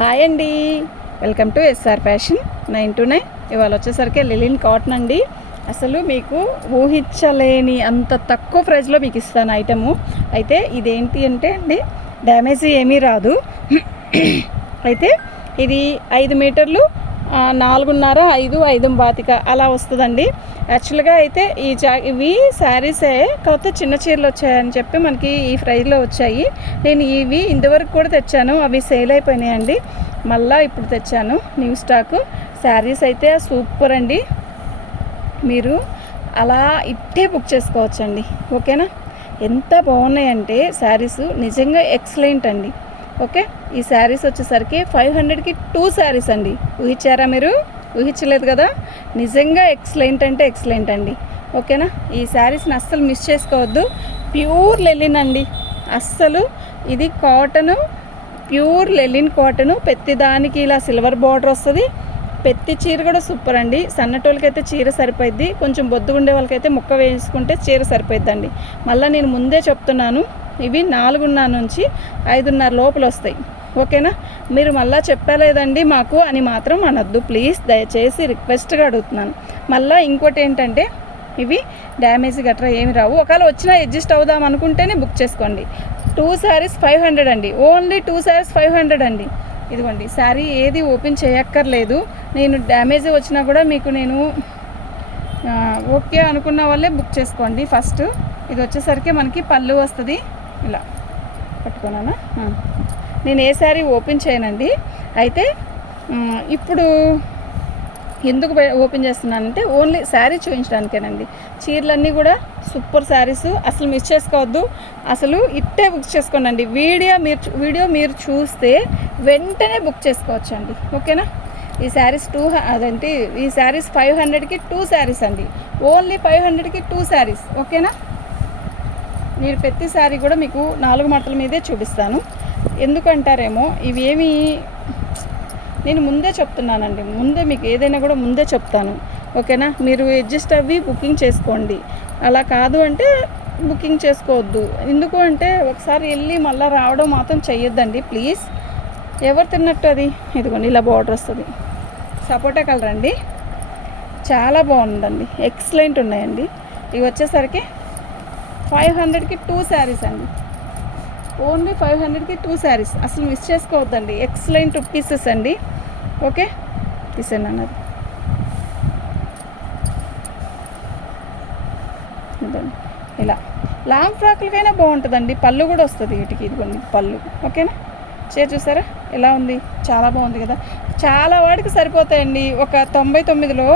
Hi అండి, welcome to SR fashion 929. ఇవాళ వచ్చేసరికి లిలిన్ కాటన్ అండి. అసలు మీకు ఊహించలేని అంత తక్కువ ప్రైస్లో మీకు ఇస్తాను ఐటము. అయితే ఇదేంటి అంటే అండి, డ్యామేజ్ ఏమీ రాదు. అయితే ఇది 5 మీటర్లు 4.5 5 బాతిక అలా వస్తుందండి. యాక్చువల్గా అయితే ఇవి శారీసే, కాకపోతే చిన్న చీరలు వచ్చాయని చెప్పి మనకి ఈ ప్రైస్లో వచ్చాయి. నేను ఇవి ఇంతవరకు కూడా తెచ్చాను, అవి సేల్ అయిపోయినాయండి. మళ్ళీ ఇప్పుడు తెచ్చాను న్యూ స్టాకు. శారీస్ అయితే సూపర్ అండి, మీరు అలా ఇట్టే బుక్ చేసుకోవచ్చండి. ఓకేనా, ఎంత బాగున్నాయంటే శారీస్ నిజంగా ఎక్సలెంట్ అండి. ఓకే, ఈ శారీస్ వచ్చేసరికి 500కి 2 శారీస్ అండి. ఊహించారా మీరు? ఊహించలేదు కదా. నిజంగా ఎక్సలెంట్ అంటే ఎక్సలెంట్ అండి. ఓకేనా, ఈ శారీస్ని అస్సలు మిస్ చేసుకోవద్దు. ప్యూర్ లెలిన్ అండి. అస్సలు ఇది కాటను, ప్యూర్ లెలిన్ కాటను. ప్రతిదానికి ఇలా సిల్వర్ బార్డర్ వస్తుంది. పెత్తి చీర కూడా సూపర్ అండి. సన్నటోళ్ళకైతే చీర సరిపోద్ది, కొంచెం బొద్దుగుండే వాళ్ళకైతే ముక్క వేసుకుంటే చీర సరిపోద్దండి. మళ్ళీ నేను ముందే చెప్తున్నాను, ఇవి 4.5 నుంచి 5.5 లోపల వస్తాయి. ఓకేనా, మీరు మళ్ళీ చెప్పలేదండి మాకు అని మాత్రం అనొద్దు ప్లీజ్, దయచేసి రిక్వెస్ట్గా అడుగుతున్నాను. మళ్ళీ ఇంకోటి ఏంటంటే, ఇవి డ్యామేజ్ గట్రా ఏమి రావు. ఒకవేళ వచ్చినా అడ్జస్ట్ అవుదాం అనుకుంటేనే బుక్ చేసుకోండి. 2 శారీస్ 500 అండి. ఓన్లీ 2 శారీస్ 500 అండి. ఇదిగోండి, శారీ ఏది ఓపెన్ చేయక్కర్లేదు. నేను డ్యామేజ్ వచ్చినా కూడా మీకు నేను ఓకే అనుకున్న వాళ్ళే బుక్ చేసుకోండి. ఫస్ట్ ఇది వచ్చేసరికి మనకి పళ్ళు వస్తుంది. ఇలా పట్టుకున్నానా, నేను ఏ శారీ ఓపెన్ చేయనండి. అయితే ఇప్పుడు ఎందుకు ఓపెన్ చేస్తున్నానంటే ఓన్లీ శారీ చూపించడానికేనండి. చీరలన్నీ కూడా సూపర్ శారీస్, అసలు మిస్ చేసుకోవద్దు. అసలు ఇట్టే బుక్ చేసుకోండి. వీడియో మీరు చూస్తే వెంటనే బుక్ చేసుకోవచ్చు అండి. ఓకేనా, ఈ శారీస్ ఈ శారీస్ 500కి 2 శారీస్ అండి. ఓన్లీ 500కి 2 శారీస్. ఓకేనా, నేను ప్రతి శారీ కూడా మీకు 4 మడతల మీదే చూపిస్తాను. ఎందుకంటారేమో, ఇవేమి నేను ముందే చెప్తున్నానండి. ముందే మీకు ఏదైనా కూడా ముందే చెప్తాను. ఓకేనా, మీరు అడ్జస్ట్ అవ్వి బుకింగ్ చేసుకోండి. అలా కాదు అంటే బుకింగ్ చేసుకోవద్దు. ఎందుకు అంటే ఒకసారి వెళ్ళి మళ్ళీ రావడం మాత్రం చెయ్యొద్దండి ప్లీజ్. ఎవరు తిన్నట్టు అది. ఇదిగోండి, ఇలా బార్డర్ వస్తుంది. సపోటా కలర్ అండి, చాలా బాగుందండి, ఎక్సలెంట్ ఉన్నాయండి. ఇవి వచ్చేసరికి 500కి 2 శారీస్ అండి. ఓన్లీ 500కి 2 శారీస్. అసలు మిస్ చేసుకోవద్దండి. ఎక్సలెంట్ పీసెస్ అండి. ఓకే, తీసాను అన్నది. ఇలా లాంగ్ ఫ్రాక్లకైనా బాగుంటుందండి. పళ్ళు కూడా వస్తుంది వీటికి. ఇదిగోండి పళ్ళు. ఓకేనా, చీర చూసారా ఎలా ఉంది? చాలా బాగుంది కదా. చాలా వాటికి సరిపోతాయండి. ఒక 99లో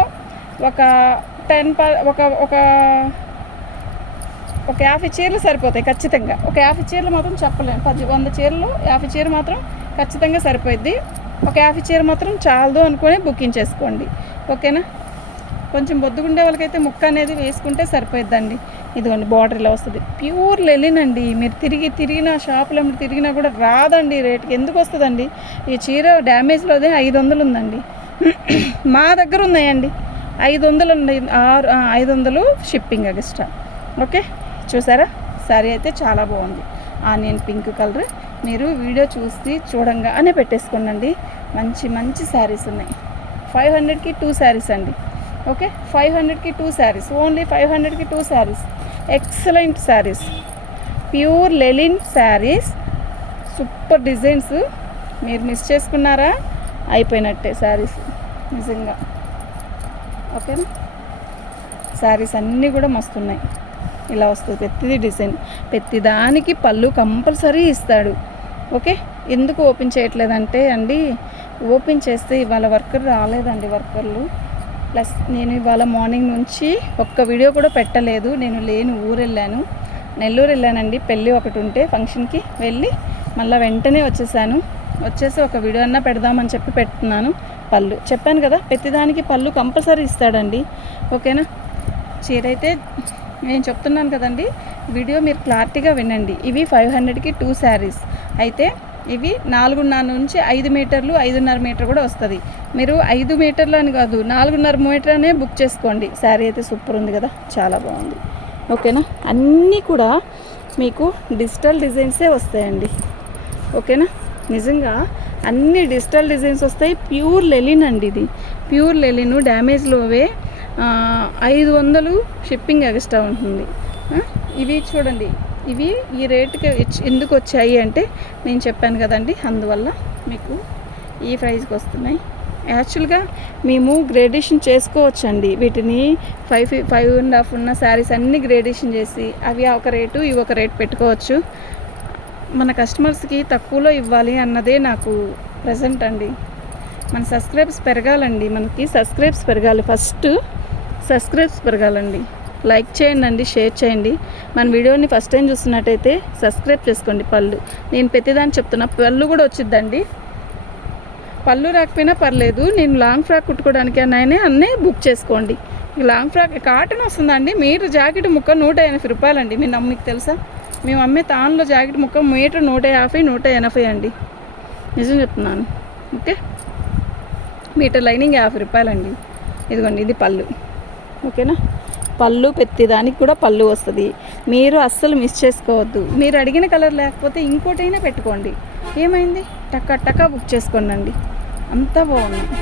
ఒక 50 చీరలు సరిపోతాయి ఖచ్చితంగా. ఒక 50 చీరలు మాత్రం చెప్పలేము. 100 చీరలు 50 చీర మాత్రం ఖచ్చితంగా సరిపోద్ది. ఒక 50 చీర మాత్రం చాలదు అనుకొని బుకింగ్ చేసుకోండి. ఓకేనా, కొంచెం బొద్దుగుండే వాళ్ళకైతే ముక్క అనేది వేసుకుంటే సరిపోద్దండి. ఇదిగోండి, బార్డర్ ఇలా వస్తుంది. ప్యూర్ లెలిన్ అండి. మీరు తిరిగిన షాపులో తిరిగినా కూడా రాదండి రేటుకి. ఎందుకు వస్తుందండి? ఈ చీర డ్యామేజ్లోదే 500 ఉందండి. మా దగ్గర ఉన్నాయండి 500 ఉంది. 500 షిప్పింగ్ ఎక్స్ట్రా. ఓకే, చూసారా శారీ అయితే చాలా బాగుంది. Onion pink colour. మీరు వీడియో చూడంగానే పెట్టేసుకోండి. మంచి మంచి శారీస్ ఉన్నాయి. 500కి 2 శారీస్ అండి. ఓకే, 500కి 2 శారీస్. ఓన్లీ 500కి 2 saris. Excellent saris, pure linen saris, super designs. మీరు మిస్ చేసుకున్నారా, అయిపోయినట్టే శారీస్ నిజంగా. ఓకేనా, శారీస్ అన్నీ కూడా మస్తున్నాయి. ఇలా వస్తుంది ప్రతిదీ డిజైన్. ప్రతిదానికి పళ్ళు కంపల్సరీ ఇస్తాడు. ఓకే, ఎందుకు ఓపెన్ చేయట్లేదంటే అండి, ఓపెన్ చేస్తే ఇవాళ వర్కర్ రాలేదండి. వర్కర్లు ప్లస్ నేను ఇవాళ మార్నింగ్ నుంచి ఒక్క వీడియో కూడా పెట్టలేదు. నేను లేను, ఊరు వెళ్ళాను, నెల్లూరు వెళ్ళానండి. పెళ్ళి ఒకటి ఉంటే ఫంక్షన్కి వెళ్ళి మళ్ళీ వెంటనే వచ్చేసి ఒక వీడియో అన్నా పెడదామని చెప్పి పెడుతున్నాను. పళ్ళు చెప్పాను కదా, ప్రతిదానికి పళ్ళు కంపల్సరీ ఇస్తాడండి. ఓకేనా, చీర అయితే నేను చెప్తున్నాను కదండి, వీడియో మీరు క్లారిటీగా వినండి. ఇవి 500కి 2 శారీస్. అయితే ఇవి 4.5 నుంచి 5 మీటర్లు 5.5 మీటర్ కూడా వస్తుంది. మీరు 5 మీటర్లు అని కాదు, 4.5 మీటర్ అనే బుక్ చేసుకోండి. శారీ అయితే సూపర్ ఉంది కదా, చాలా బాగుంది. ఓకేనా, అన్నీ కూడా మీకు డిజిటల్ డిజైన్సే వస్తాయండి. ఓకేనా, నిజంగా అన్ని డిజిటల్ డిజైన్స్ వస్తాయి. ప్యూర్ లెలిన్ అండి, ఇది ప్యూర్ లెలిన్, డ్యామేజ్లోవే. 500 షిప్పింగ్ ఎక్స్ట్రా ఉంటుంది. ఇవి చూడండి, ఇవి ఈ రేటుకి ఎందుకు వచ్చాయి అంటే నేను చెప్పాను కదండి, అందువల్ల మీకు ఈ ప్రైస్కి వస్తున్నాయి. యాక్చువల్గా మేము గ్రేడేషన్ చేసుకోవచ్చండి వీటిని. 5.5.5 ఉన్న శారీస్ అన్నీ గ్రేడేషన్ చేసి అవి ఒక రేటు ఇవి ఒక రేటు పెట్టుకోవచ్చు. మన కస్టమర్స్కి తక్కువలో ఇవ్వాలి అన్నదే నాకు ప్రజెంట్ అండి. మన సబ్స్క్రైబ్స్ పెరగాలండి, మనకి సబ్స్క్రైబ్స్ పెరగాలి. First subscribes పెరగాలండి. లైక్ చేయండి అండి, షేర్ చేయండి. మన వీడియోని ఫస్ట్ టైం చూస్తున్నట్టయితే సబ్స్క్రైబ్ చేసుకోండి. పళ్ళు నేను ప్రతిదాన్ని చెప్తున్నా, పళ్ళు కూడా వచ్చిద్దండి. పళ్ళు రాకపోయినా పర్లేదు, నేను లాంగ్ ఫ్రాక్ కుట్టుకోవడానికి అన్నీ బుక్ చేసుకోండి. లాంగ్ ఫ్రాక్ కాటన్ వస్తుందండి. మీటర్ జాకెట్ ముక్క 180 రూపాయలండి. మీకు తెలుసా, మేము అమ్మే తాన్లో జాకెట్ ముక్క మీటర్ 150, 180 అండి. నిజం చెప్తున్నాను. ఓకే, మీటర్ లైనింగ్ 50 రూపాయలండి. ఇదిగోండి, ఇది పళ్ళు. ఓకేనా, పళ్ళు ప్రతిదానికి కూడా పళ్ళు వస్తుంది. మీరు అస్సలు మిస్ చేసుకోవద్దు. మీరు అడిగిన కలర్ లేకపోతే ఇంకోటైనా పెట్టుకోండి, ఏమైంది, టక్కా బుక్ చేసుకోండి అండి. అంతా బాగుంది.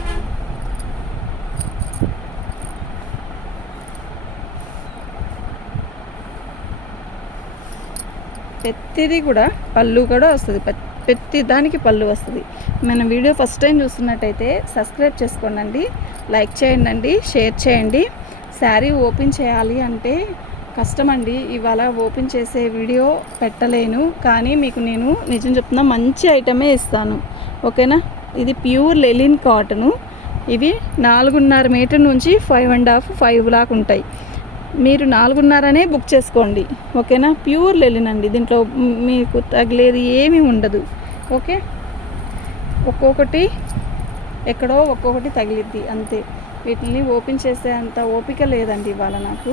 ప్రతిదీ కూడా పళ్ళు కూడా వస్తుంది, ప్రతి దానికి పళ్ళు వస్తుంది. మన వీడియో ఫస్ట్ టైం చూస్తున్నట్టయితే సబ్స్క్రైబ్ చేసుకోండి, లైక్ చేయండి, షేర్ చేయండి. శారీ ఓపెన్ చేయాలి అంటే కష్టమండి, ఇవాళ ఓపెన్ చేసే వీడియో పెట్టలేను, కానీ మీకు నేను నిజం చెప్తున్నా, మంచి ఐటమే ఇస్తాను. ఓకేనా, ఇది ప్యూర్ లెలిన్ కాటను. ఇవి 4.5 మీటర్ నుంచి 5.5, 5 లాగా ఉంటాయి. మీరు 4.5 బుక్ చేసుకోండి. ఓకేనా, ప్యూర్ లెలిన్ అండి, దీంట్లో మీకు తగిలేది ఏమీ ఉండదు. ఓకే, ఒక్కొక్కటి ఎక్కడో ఒక్కొక్కటి తగిలిద్ది అంతే. వీటిని ఓపెన్ చేసే అంత ఓపిక లేదండి ఇవాళ నాకు.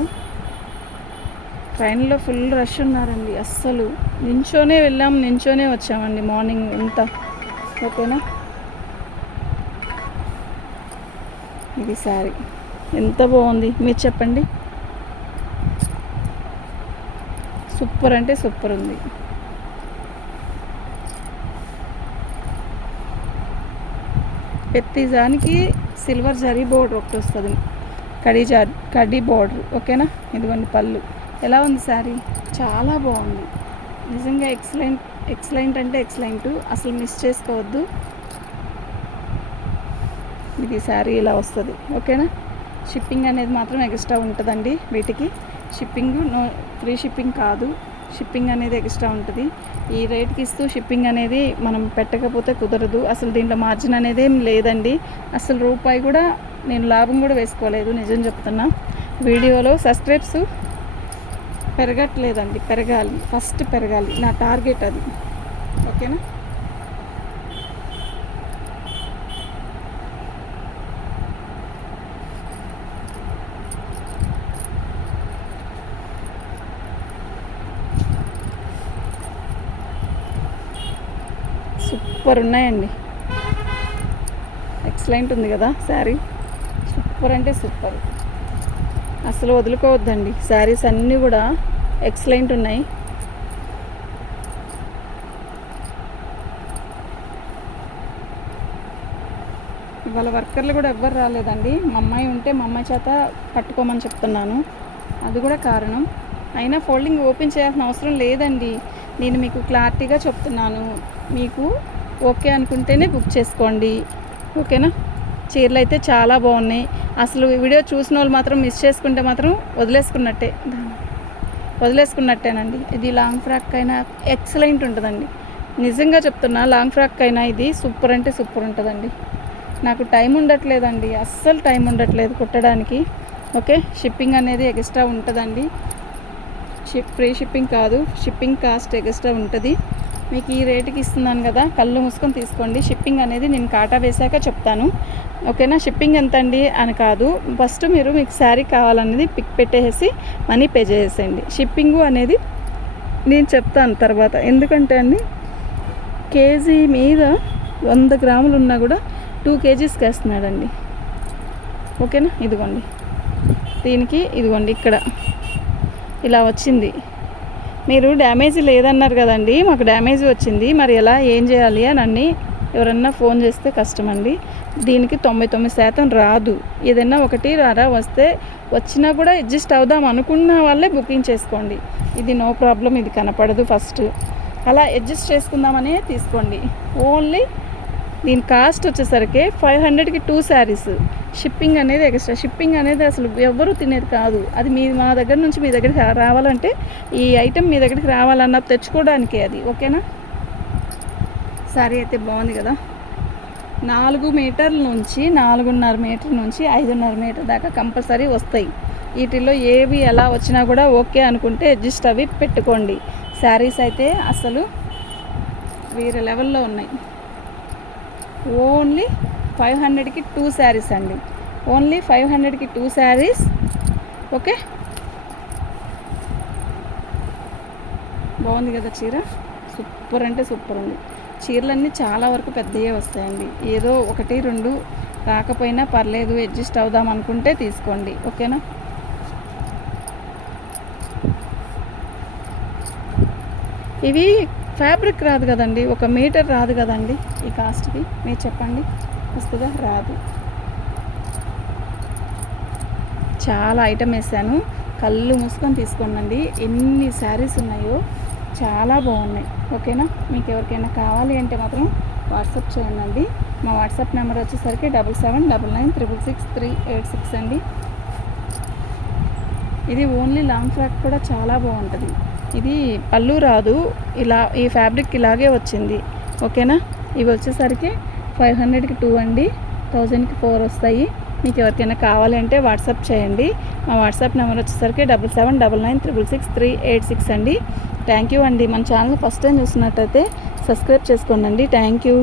ట్రైన్లో ఫుల్ రష్ ఉన్నారండి, అస్సలు నించోనే వెళ్ళాము, నించోనే వచ్చామండి మార్నింగ్ అంతా. ఓకేనా, ఇది శారీ ఎంత బాగుంది మీరు చెప్పండి. సూపర్ అంటే సూపర్ ఉంది. ప్రతిదానికి సిల్వర్ జరీ బోర్డర్ ఒకటి వస్తుంది, కడ్డీ బోర్డర్. ఓకేనా, ఇదిగోండి పళ్ళు. ఎలా ఉంది శారీ, చాలా బాగుంది నిజంగా. ఎక్సలెంట్ అంటే ఎక్సలెంట్, అసలు మిస్ చేసుకోవద్దు. ఇది శారీ ఇలా వస్తుంది. ఓకేనా, షిప్పింగ్ అనేది మాత్రం ఎక్స్ట్రా ఉంటుందండి వీటికి. షిప్పింగ్ ఫ్రీ షిప్పింగ్ కాదు, షిప్పింగ్ అనేది ఎక్స్ట్రా ఉంటుంది. ఈ రేట్కి ఇస్తూ షిప్పింగ్ అనేది మనం పెట్టకపోతే కుదరదు. అసలు దీంట్లో మార్జిన్ అనేది ఏం లేదండి, అసలు రూపాయి కూడా నేను లాభం కూడా వేసుకోలేదు. నిజం చెప్తున్నా, వీడియోలో సబ్స్క్రైబ్స్ పెరగట్లేదండి, పెరగాలి, ఫస్ట్ పెరగాలి, నా టార్గెట్ అది. ఓకేనా, సూపర్ ఉన్నాయండి, ఎక్సలెంట్ ఉంది కదా శారీ. సూపర్ అంటే సూపర్, అసలు వదులుకోవద్దండి. శారీస్ అన్నీ కూడా ఎక్సలెంట్ ఉన్నాయి. ఇవాళ వర్కర్లు కూడా ఎవ్వరు రాలేదండి. మా అమ్మాయి ఉంటే మా అమ్మాయి చేత పట్టుకోమని చెప్తున్నాను, అది కూడా కారణం. అయినా ఫోల్డింగ్ ఓపెన్ చేయాల్సిన అవసరం లేదండి, నేను మీకు క్లారిటీగా చెప్తున్నాను. మీకు ఓకే అనుకుంటేనే బుక్ చేసుకోండి. ఓకేనా, చీరలు అయితే చాలా బాగున్నాయి. అసలు వీడియో చూసిన వాళ్ళు మాత్రం మిస్ చేసుకుంటే మాత్రం వదిలేసుకున్నట్టేనండి. ఇది లాంగ్ ఫ్రాక్ అయినా ఎక్సలెంట్ ఉంటుందండి, నిజంగా చెప్తున్నా. లాంగ్ ఫ్రాక్ అయినా ఇది సూపర్ అంటే సూపర్ ఉంటుందండి. నాకు టైం ఉండట్లేదండి, అస్సలు టైం ఉండట్లేదు కుట్టడానికి. ఓకే, షిప్పింగ్ అనేది ఎక్స్ట్రా ఉంటుందండి, ఫ్రీ షిప్పింగ్ కాదు, షిప్పింగ్ కాస్ట్ ఎక్స్ట్రా ఉంటుంది. మీకు ఈ రేటుకి ఇస్తున్నాను కదా, కళ్ళు మూసుకొని తీసుకోండి. షిప్పింగ్ అనేది నేను కాటా వేసాక చెప్తాను. ఓకేనా, షిప్పింగ్ ఎంత అండి అని కాదు, ఫస్ట్ మీరు మీకు శారీ కావాలనేది పిక్ పెట్టేసి మనీ పే చేసేయండి. షిప్పింగు అనేది నేను చెప్తాను తర్వాత. ఎందుకంటే అండి, కేజీ మీద 100 గ్రాములు ఉన్నా కూడా 2 kgs వేస్తున్నాడండి. ఓకేనా, ఇదిగోండి, దీనికి ఇదిగోండి ఇక్కడ ఇలా వచ్చింది. మీరు డ్యామేజ్ లేదన్నారు కదండి, మాకు డ్యామేజ్ వచ్చింది, మరి ఎలా ఏం చేయాలి అని ఎవరన్నా ఫోన్ చేస్తే కష్టం అండి. దీనికి 99% రాదు. ఏదైనా ఒకటి రారా వస్తే వచ్చినా కూడా అడ్జస్ట్ అవుదాం అనుకున్న వాళ్ళే బుకింగ్ చేసుకోండి. ఇది నో ప్రాబ్లం, ఇది కనపడదు ఫస్ట్, అలా అడ్జస్ట్ చేసుకుందామనే తీసుకోండి. ఓన్లీ దీని కాస్ట్ వచ్చేసరికి 500కి 2 శారీస్. షిప్పింగ్ అనేది ఎక్స్ట్రా. షిప్పింగ్ అనేది అసలు ఎవ్వరూ తినేది కాదు. అది మా దగ్గర నుంచి మీ దగ్గరికి రావాలంటే, ఈ ఐటెం మీ దగ్గరికి రావాలన్న తెచ్చుకోవడానికే అది. ఓకేనా? శారీ అయితే బాగుంది కదా. 4 మీటర్ల నుంచి 4.5 మీటర్ నుంచి 5.5 మీటర్ దాకా కంపల్సరీ వస్తాయి. వీటిల్లో ఏవి ఎలా వచ్చినా కూడా ఓకే అనుకుంటే అడ్జస్ట్ అవి పెట్టుకోండి. శారీస్ అయితే అసలు వేరే లెవెల్లో ఉన్నాయి. ఓన్లీ 500కి 2 శారీస్ అండి. ఓన్లీ 500కి 2 శారీస్. ఓకే, బాగుంది కదా చీర. సూపర్ అంటే సూపర్ ఉంది. చీరలన్నీ చాలా వరకు పెద్దయే వస్తాయండి. ఏదో 1-2 రాకపోయినా పర్లేదు, అడ్జస్ట్ అవుదాం అనుకుంటే తీసుకోండి. ఓకేనా? ఇవి ఫ్యాబ్రిక్ రాదు కదండి, 1 మీటర్ రాదు కదండి ఈ కాస్ట్కి. మీరు చెప్పండి, వస్తుందా? రాదు. చాలా ఐటమ్ వేసాను, కళ్ళు మూసుకొని తీసుకోండి. ఎన్ని శారీస్ ఉన్నాయో, చాలా బాగున్నాయి. ఓకేనా? మీకు ఎవరికైనా కావాలి అంటే మాత్రం వాట్సాప్ చేయండి. మా వాట్సాప్ నెంబర్ వచ్చేసరికి 7799966386 అండి. ఇది ఓన్లీ లాంగ్ ఫ్రాక్ కూడా చాలా బాగుంటుంది. ఇది పళ్ళు రాదు, ఇలా ఈ ఫ్యాబ్రిక్ ఇలాగే వచ్చింది. ఓకేనా? ఇవి వచ్చేసరికి 500కి 2 అండి, 1000కి 4 వస్తాయి. మీకు ఎవరికైనా కావాలంటే వాట్సాప్ చేయండి. మా వాట్సాప్ నెంబర్ వచ్చేసరికి 7799966386 అండి. థ్యాంక్ యూ అండి. మన ఛానల్ ఫస్ట్ టైం చూసినట్టయితే సబ్స్క్రైబ్ చేసుకోండి. Thank you.